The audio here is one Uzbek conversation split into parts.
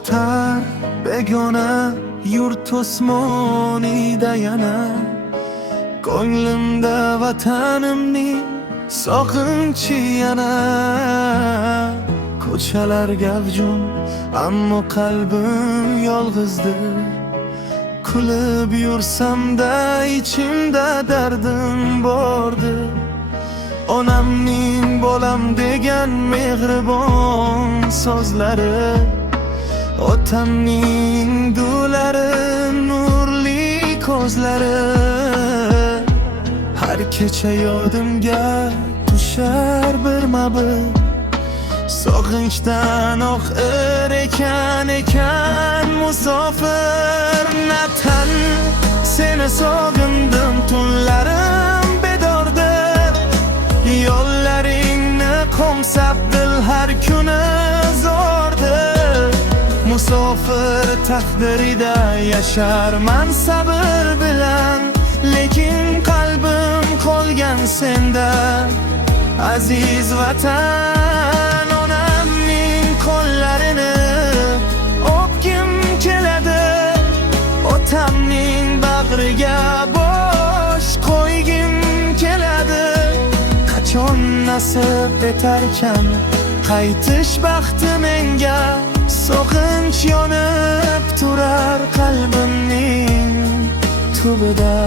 o'tar begona yurt osmonida yana ko'nglimda vatanimning sog'inchi yana. Ko'chalar gavjum ammo qalbim yolg'izdir. Kulib yursam-da ichimda dardim bordir. Onamning bolam degan mehribon so'zlari, otamning dulari, nurli ko'zlari har kecha yodimga tushar birma-bir. Sog'inchdan oqir ekan musofir natan. Seni sog'indim, tunlarim bedordir. Yo'llaringni qo'msab dil har kuni zo'rdir. Musofir taqdirida yasharman sabr bilan, lekin qalbim qolgan senda aziz vatan. Onamning qo'llarini o'pgim keladi, otamning bag'riga bosh qo'ygim keladi. Qachon nasib etarkan qaytish baxti menga, sog'inch yonib turar qalbimning tubida.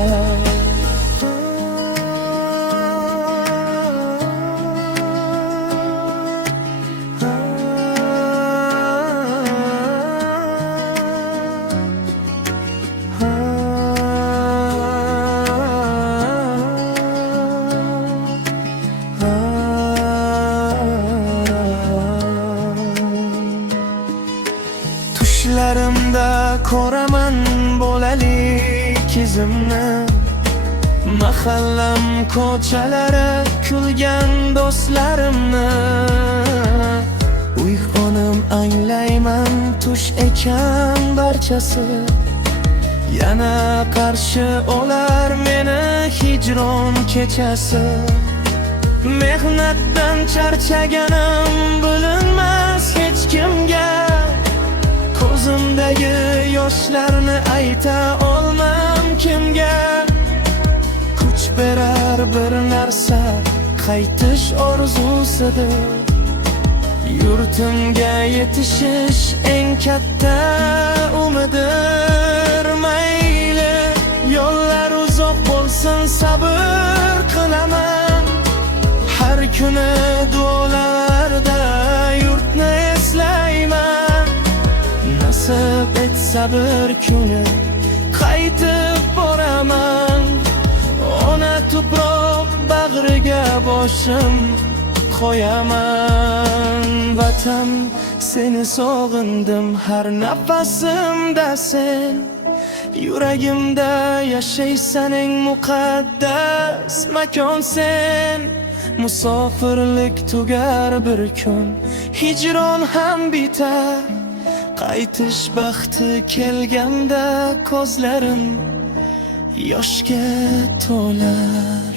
Tushlarimda ko'raman bolalik izimni, mahallam ko'chalari kulgan do'stlarimni. Uyg'onib anglayman tush ekan barchasi, yana qarshi olar meni hijron kechasi. Mehnatdan charchaganim bilinmas hech kimga, ko'zimdagi yoshlarni ayta olmam kimga. Kuch berar bir narsa qaytish orzusidir. Yurtimga yetishish eng katta umidir. Mayli yo'llar uzoq bo'lsin, sabr qilaman. Har kuni duolarda yurtni eslayman. Nasib etsa bir kuni qaytib boraman. Ona tuproq bag'riga boshim qo'yaman. Vatan, seni sog'indim har nafasimda sen. Yuragimda yashaysan eng muqaddas makon sen. Musofirlik tugar bir kun, hijron ham bitar. Qaytish baxti kelganda ko'zlarim yoshga to'lar.